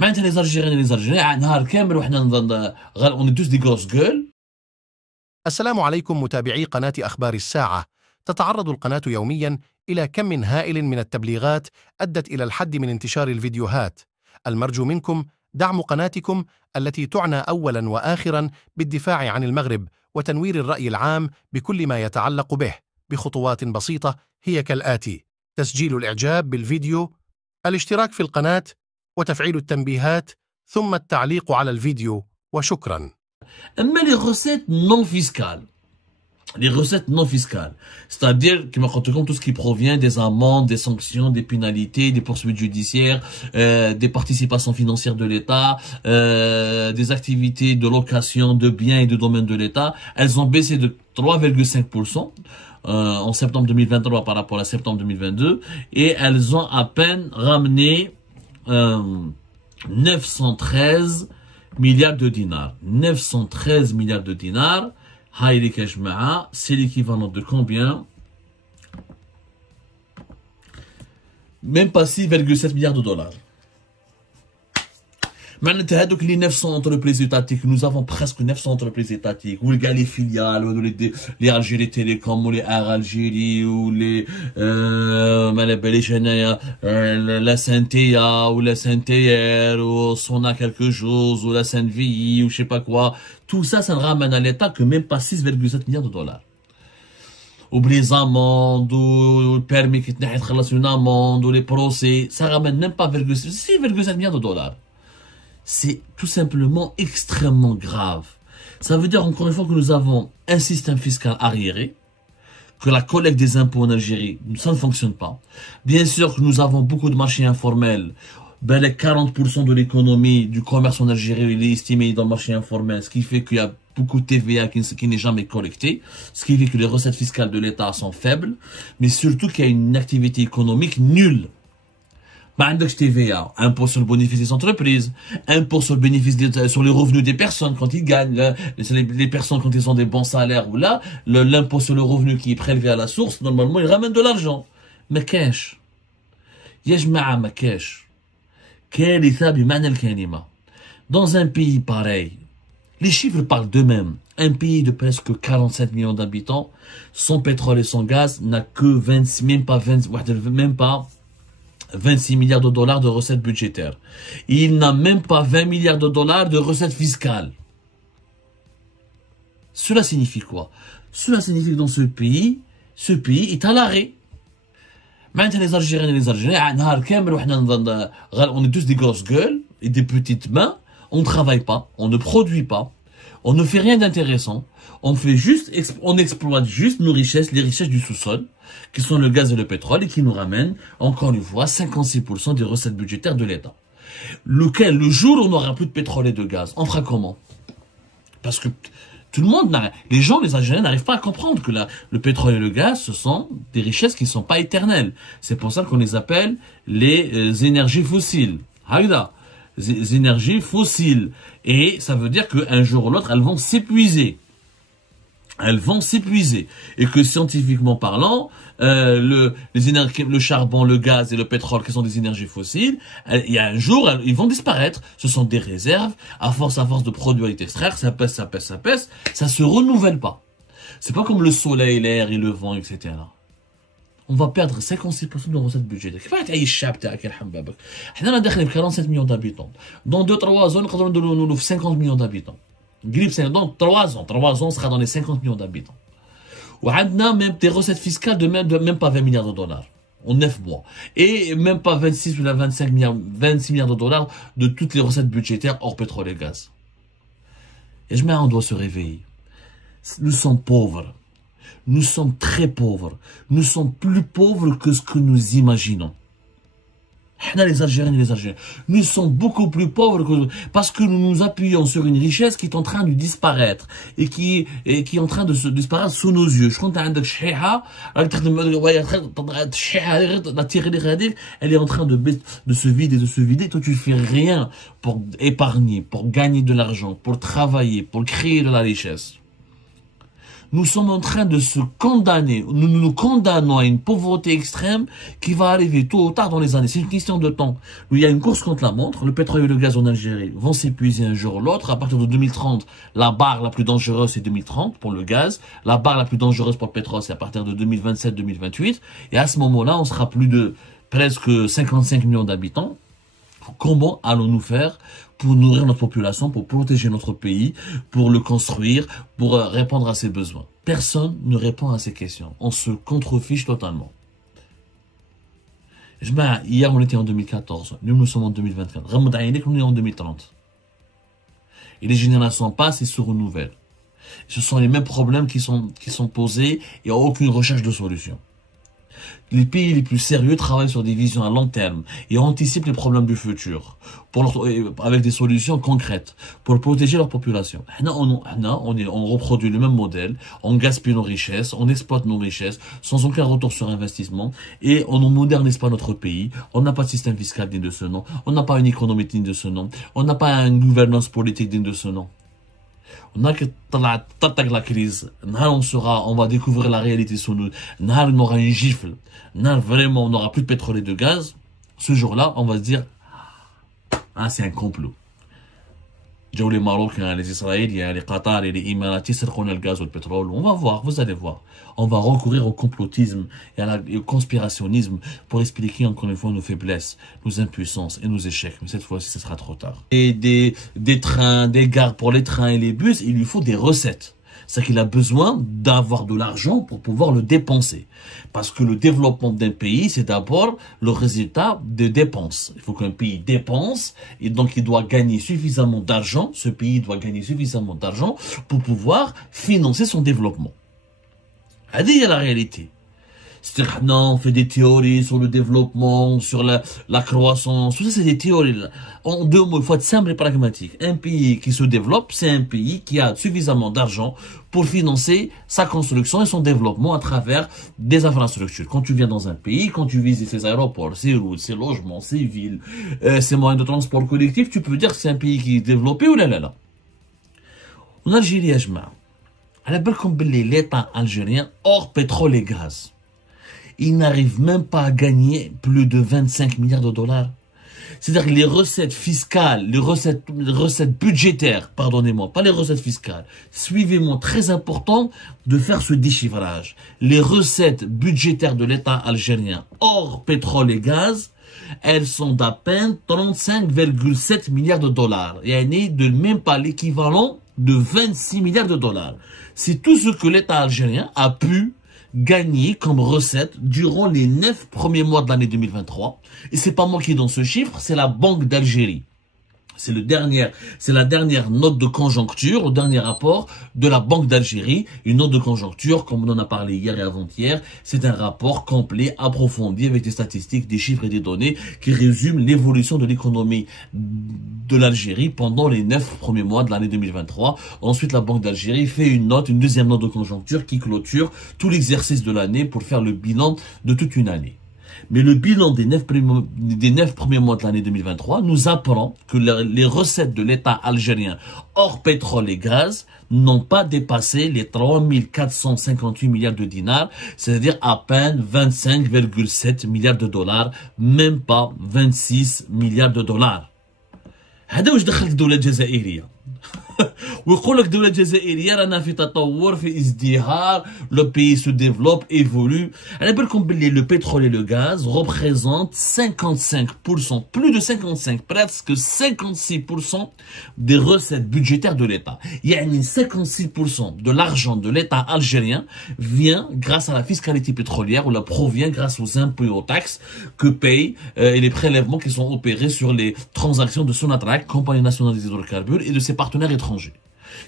معناتها les Algériens et les Algériens نهار كامل وحنا on est tous des grosses gueules. السلام عليكم متابعي قناة أخبار الساعة. تتعرض القناة يوميا إلى كم هائل من التبليغات أدت إلى الحد من انتشار الفيديوهات. المرجو منكم دعم قناتكم التي تعنى أولا وآخرا بالدفاع عن المغرب وتنوير الرأي العام بكل ما يتعلق به بخطوات بسيطة هي كالآتي: تسجيل الإعجاب بالفيديو، الاشتراك في القناة، وتفعيل التنبيهات، ثم التعليق على الفيديو، وشكرا. أما les recettes non fiscales, c'est-à-dire comme tout ce qui provient des amendes, des sanctions, des pénalités, des poursuites judiciaires, des participations financières de l'État, des activités de location de biens et de domaines de l'État, elles ont baissé de 3,5% en septembre 2023 par rapport à septembre 2022, et elles ont à peine ramené 913 milliards de dinars. 913 milliards de dinars. C'est l'équivalent de combien? Même pas 6,7 milliards de dollars. معناتها هذوك les 900 entreprises étatiques, nous avons presque 900 entreprises étatiques, ou les filiales, ou les Algérie Télécom, ou les Air Algérie, ou les la Saint-Éa, ou la Saint-Éer, ou Sona quelque chose, ou la Sainte-Vie, ou je sais pas quoi. Tout ça, ça ne ramène à l'État que même pas 6,7 milliards de dollars. Ou les amendes, ou le permis qui tenait à une amende, ou les procès, ça ramène même pas 6,7 milliards de dollars. C'est tout simplement extrêmement grave. Ça veut dire encore une fois que nous avons un système fiscal arriéré, que la collecte des impôts en Algérie, ça ne fonctionne pas. Bien sûr que nous avons beaucoup de marchés informels. Ben, les 40% de l'économie du commerce en Algérie, il est estimé dans le marché informel, ce qui fait qu'il y a beaucoup de TVA qui n'est jamais collecté, ce qui fait que les recettes fiscales de l'État sont faibles, mais surtout qu'il y a une activité économique nulle. TVA, impôt sur le bénéfice des entreprises, impôt sur le bénéfice sur les revenus des personnes quand ils gagnent, les personnes quand ils ont des bons salaires, ou là, l'impôt sur le revenu qui est prélevé à la source, normalement, il ramène de l'argent. Mais cash. ما cash. Dans un pays pareil, les chiffres parlent d'eux-mêmes. Un pays de presque 47 millions d'habitants, sans pétrole et sans gaz, n'a que 26 milliards de dollars de recettes budgétaires. Il n'a même pas 20 milliards de dollars de recettes fiscales. Cela signifie quoi? Cela signifie que dans ce pays est à l'arrêt. Maintenant, les Algériens et les Algériens, on est tous des grosses gueules et des petites mains. On ne travaille pas, on ne produit pas, on ne fait rien d'intéressant. On exploite juste nos richesses, les richesses du sous-sol, qui sont le gaz et le pétrole, et qui nous ramènent, encore une fois, 56% des recettes budgétaires de l'État. Le jour où on n'aura plus de pétrole et de gaz, on fera comment? Parce que tout le monde, les Algériens n'arrivent pas à comprendre que le pétrole et le gaz, ce sont des richesses qui ne sont pas éternelles. C'est pour ça qu'on les appelle les énergies fossiles. Haïda. Les énergies fossiles. Et ça veut dire qu'un jour ou l'autre, elles vont s'épuiser. Et que scientifiquement parlant, le charbon, le gaz et le pétrole, qui sont des énergies fossiles, il y a un jour, ils vont disparaître. Ce sont des réserves. À force de produire et d'extraire, ça pèse, ça se renouvelle pas. C'est pas comme le soleil, l'air et le vent, etc. On va perdre 56% de nos recettes budgétaires. كيف تعيش الشعب تاعك يرحم بابك؟ احنا داخلين ب 47 millions d'habitants. Dans 2-3 ans, نقدروا نديروا 50 millions d'habitants. Dans 3 ans, on sera dans les 50 millions d'habitants. On a même des recettes fiscales de même pas 20 milliards de dollars en 9 mois. Et même pas 26 ou 26 milliards de dollars de toutes les recettes budgétaires hors pétrole et gaz. Et on doit se réveiller. Nous sommes pauvres. Nous sommes très pauvres. Nous sommes plus pauvres que ce que nous imaginons. Les Algériens et les Algériens, nous sommes beaucoup plus pauvres parce que nous nous appuyons sur une richesse qui est en train de disparaître et qui est en train de se disparaître sous nos yeux. Je compte elle est en train de se vider. Toi, tu fais rien pour épargner, pour gagner de l'argent, pour travailler, pour créer de la richesse. nous sommes en train de se condamner, nous nous condamnons à une pauvreté extrême qui va arriver tôt ou tard dans les années. C'est une question de temps. Il y a une course contre la montre, le pétrole et le gaz en Algérie vont s'épuiser un jour ou l'autre. À partir de 2030, la barre la plus dangereuse c'est 2030 pour le gaz, la barre la plus dangereuse pour le pétrole c'est à partir de 2027-2028, et à ce moment-là, on sera plus de presque 55 millions d'habitants. Comment allons-nous faire pour nourrir notre population, pour protéger notre pays, pour le construire, pour répondre à ses besoins? Personne ne répond à ces questions. On se contrefiche totalement. Hier, on était en 2014. Nous sommes en 2024. On est en 2030. Et les générations passent et se renouvellent. Ce sont les mêmes problèmes qui sont posés et aucune recherche de solution. Les pays les plus sérieux travaillent sur des visions à long terme et anticipent les problèmes du futur avec des solutions concrètes pour protéger leur population. On reproduit le même modèle, on gaspille nos richesses, on exploite nos richesses sans aucun retour sur investissement et on ne modernise pas notre pays. On n'a pas de système fiscal digne de ce nom, on n'a pas une économie digne de ce nom, on n'a pas une gouvernance politique digne de ce nom. On a que la crise, on va découvrir la réalité sur nous, on aura une gifle, vraiment on n'aura plus de pétrole et de gaz. Ce jour-là, on va se dire, ah c'est un complot. Les Marocains, les Israéliens, les Qataris, les Émiratis, le gaz ou le pétrole. On va voir, vous allez voir. On va recourir au complotisme et au conspirationnisme pour expliquer encore une fois nos faiblesses, nos impuissances et nos échecs. Mais cette fois-ci, ce sera trop tard. Et des trains, des gares pour les trains et les bus, il lui faut des recettes. C'est qu'il a besoin d'avoir de l'argent pour pouvoir le dépenser. Parce que le développement d'un pays, c'est d'abord le résultat des dépenses. Il faut qu'un pays dépense et donc il doit gagner suffisamment d'argent. Ce pays doit gagner suffisamment d'argent pour pouvoir financer son développement. C'est la réalité. C'est-à-dire, non, on fait des théories sur le développement, sur la croissance. Tout ça, c'est des théories. En deux mots, il faut être simple et pragmatique. Un pays qui se développe, c'est un pays qui a suffisamment d'argent pour financer sa construction et son développement à travers des infrastructures. Quand tu viens dans un pays, quand tu visites ses aéroports, ses routes, ses logements, ses villes, ses moyens de transport collectif, tu peux dire que c'est un pays qui est développé ou là. En Algérie, يا جماعة, على بالكم باللي l'État algérien, hors pétrole et gaz, il n'arrive même pas à gagner plus de 25 milliards de dollars. C'est-à-dire que les recettes fiscales, les recettes budgétaires, pardonnez-moi, pas les recettes fiscales, suivez-moi, très important de faire ce déchiffrage. Les recettes budgétaires de l'État algérien, hors pétrole et gaz, elles sont d'à peine 35,7 milliards de dollars. Et de même pas l'équivalent de 26 milliards de dollars. C'est tout ce que l'État algérien a pu gagné comme recette durant les 9 premiers mois de l'année 2023. Et c'est pas moi qui donne ce chiffre, c'est la Banque d'Algérie. C'est la dernière note de conjoncture, le dernier rapport de la Banque d'Algérie. Une note de conjoncture, comme on en a parlé hier et avant-hier, c'est un rapport complet, approfondi, avec des statistiques, des chiffres et des données qui résument l'évolution de l'économie de l'Algérie pendant les 9 premiers mois de l'année 2023. Ensuite, la Banque d'Algérie fait une deuxième note de conjoncture qui clôture tout l'exercice de l'année pour faire le bilan de toute une année. Mais le bilan des 9 premiers mois de l'année 2023 nous apprend que les recettes de l'État algérien hors pétrole et gaz n'ont pas dépassé les 3458 milliards de dinars, c'est-à-dire à peine 25,7 milliards de dollars, même pas 26 milliards de dollars. هذا واش دخلك الدولة الجزائرية ويقول لك الدولة الجزائرية رانا في تطور في ازدهار le pays se développe évolue. على بالكم باللي le pétrole et le gaz représentent 55%, plus de 55, presque 56% des recettes budgétaires de l'État. يعني 56% de l'argent de l'État algérien vient grâce à la fiscalité pétrolière ou la provient grâce aux impôts et aux taxes que payent et les prélèvements qui sont opérés sur les transactions de Sonatrach, Compagnie nationale des hydrocarbures, et de ses partenaires étrangers.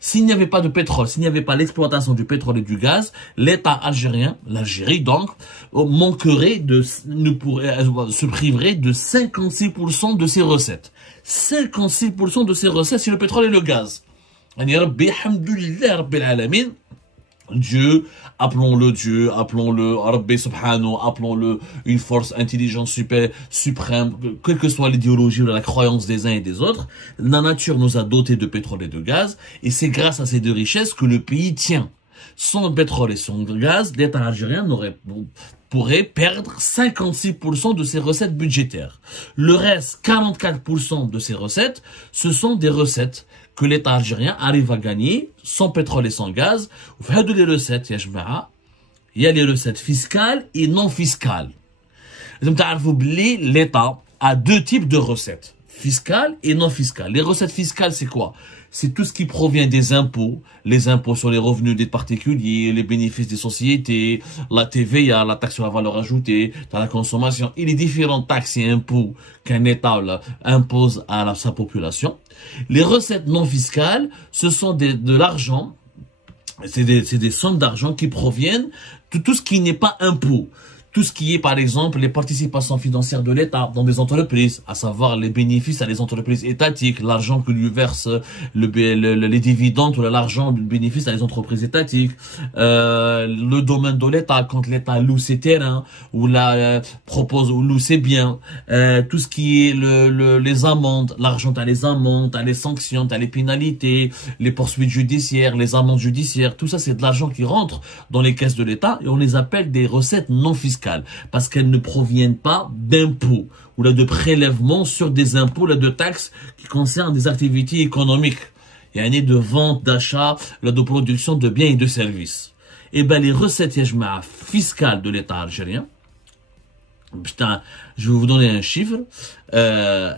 S'il n'y avait pas de pétrole, s'il n'y avait pas l'exploitation du pétrole et du gaz, l'État algérien, l'Algérie donc, se priverait de 56% de ses recettes. 56% de ses recettes, c'est le pétrole et le gaz. Dieu, appelons-le Rabbi Subhanahu, appelons-le une force intelligence suprême, quelle que soit l'idéologie ou la croyance des uns et des autres, la nature nous a dotés de pétrole et de gaz, et c'est grâce à ces deux richesses que le pays tient. Sans pétrole et sans gaz, l'État algérien pourrait perdre 56% de ses recettes budgétaires. Le reste, 44% de ses recettes, ce sont des recettes que l'État algérien arrive à gagner sans pétrole et sans gaz. Vous faites les recettes, il y a les recettes fiscales et non fiscales. L'État a deux types de recettes, fiscales et non fiscales. Les recettes fiscales, c'est quoi? C'est tout ce qui provient des impôts, les impôts sur les revenus des particuliers, les bénéfices des sociétés, la TVA, la taxe sur la valeur ajoutée, la consommation et les différentes taxes et impôts qu'un État impose à sa population. Les recettes non fiscales, ce sont de l'argent, c'est des sommes d'argent qui proviennent de tout ce qui n'est pas impôt. Tout ce qui est, par exemple, les participations financières de l'État dans des entreprises, à savoir les bénéfices à les entreprises étatiques, l'argent que lui verse les dividendes ou l'argent du bénéfice à les entreprises étatiques, le domaine de l'État, quand l'État loue ses terrains, ou propose ou loue ses biens, tout ce qui est les amendes, l'argent à les amendes, à les sanctions, à les pénalités, les poursuites judiciaires, les amendes judiciaires, tout ça c'est de l'argent qui rentre dans les caisses de l'État et on les appelle des recettes non fiscales. Parce qu'elles ne proviennent pas d'impôts ou là de prélèvements sur des impôts, là de taxes qui concernent des activités économiques. Il y a une année de vente, d'achat, là de production de biens et de services. Et ben les recettes fiscales de l'État algérien, putain, je vais vous donner un chiffre. Elles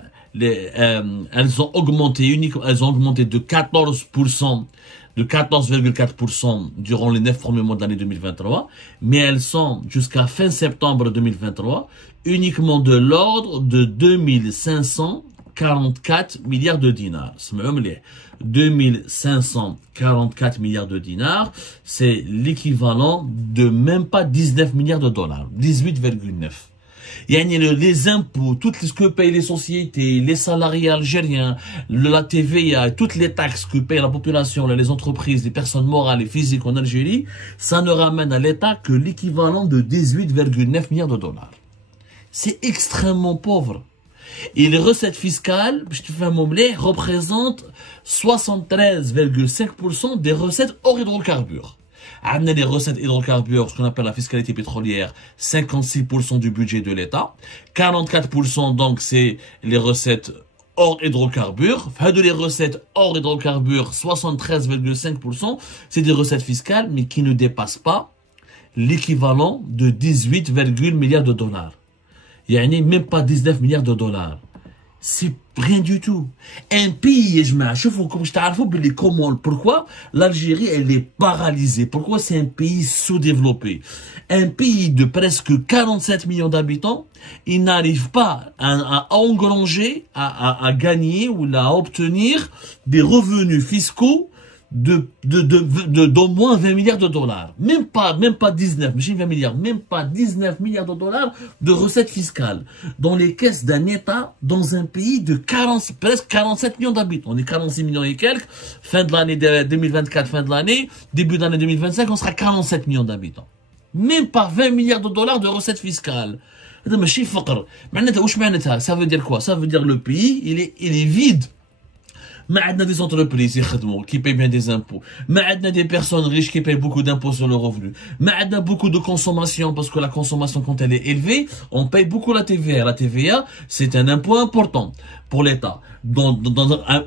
ont augmenté de 14%. De 14,4% durant les 9 premiers mois de l'année 2023, mais elles sont jusqu'à fin septembre 2023 uniquement de l'ordre de 2544 milliards de dinars. 2544 milliards de dinars, c'est l'équivalent de même pas 19 milliards de dollars, 18,9. Il y a les impôts, tout ce que payent les sociétés, les salariés algériens, la TVA, toutes les taxes que paye la population, les entreprises, les personnes morales et physiques en Algérie, ça ne ramène à l'État que l'équivalent de 18,9 milliards de dollars. C'est extrêmement pauvre. Et les recettes fiscales, je te fais un mot, représentent 73,5% des recettes hors hydrocarbures. On a les recettes hydrocarbures, ce qu'on appelle la fiscalité pétrolière, 56% du budget de l'État. 44% donc c'est les recettes hors hydrocarbures. Enfin, de les recettes hors hydrocarbures, 73,5%, c'est des recettes fiscales, mais qui ne dépassent pas l'équivalent de 18, milliards de dollars. Il y a même pas 19 milliards de dollars. C'est rien du tout. Un pays, pourquoi l'Algérie, elle est paralysée? Pourquoi c'est un pays sous-développé? Un pays de presque 47 millions d'habitants, il n'arrive pas à engranger, à gagner ou à obtenir des revenus fiscaux d'au moins 20 milliards de dollars. Même pas 19, mais 20 milliards, même pas 19 milliards de dollars de recettes fiscales dans les caisses d'un État dans un pays de presque 47 millions d'habitants. On est 46 millions et quelques. Fin de l'année 2024, fin de l'année, début d'année 2025, on sera 47 millions d'habitants. Même pas 20 milliards de dollars de recettes fiscales. Ça veut dire quoi? Ça veut dire le pays, il est vide. Mais on a des entreprises qui payent bien des impôts. Mais on a des personnes riches qui payent beaucoup d'impôts sur le revenu. Mais on a beaucoup de consommation parce que la consommation, quand elle est élevée, on paye beaucoup la TVA. La TVA, c'est un impôt important pour l'État.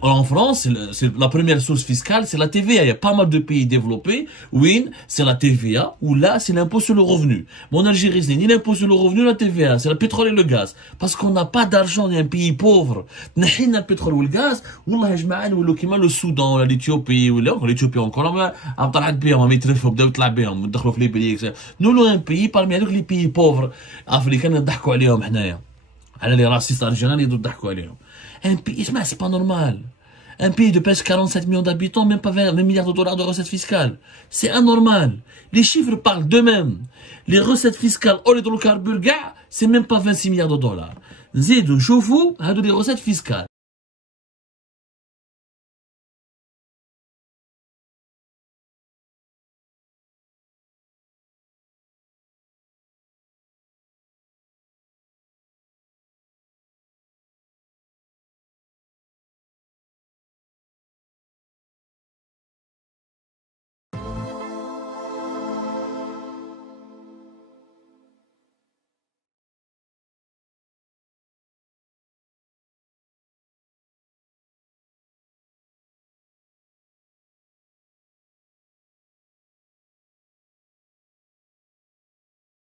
En France, c'est la première source fiscale, c'est la TVA. Il y a pas mal de pays développés où c'est la TVA, où là, c'est l'impôt sur le revenu. Mais en Algérie, c'est ni l'impôt sur le revenu, ni la TVA. C'est le pétrole et le gaz. Parce qu'on n'a pas d'argent, on est un pays pauvre. Le pétrole ou le gaz, le Soudan, l'Éthiopie, l'Éthiopie encore, nous, un pays parmi les pays pauvres africains, les racistes algériens, un pays, c'est pas normal. Un pays de presque 47 millions d'habitants, même pas 20 milliards de dollars de recettes fiscales. C'est anormal. Les chiffres parlent d'eux-mêmes. Les recettes fiscales hors hydrocarbures, c'est même pas 26 milliards de dollars. Zidou, choufou, les recettes fiscales.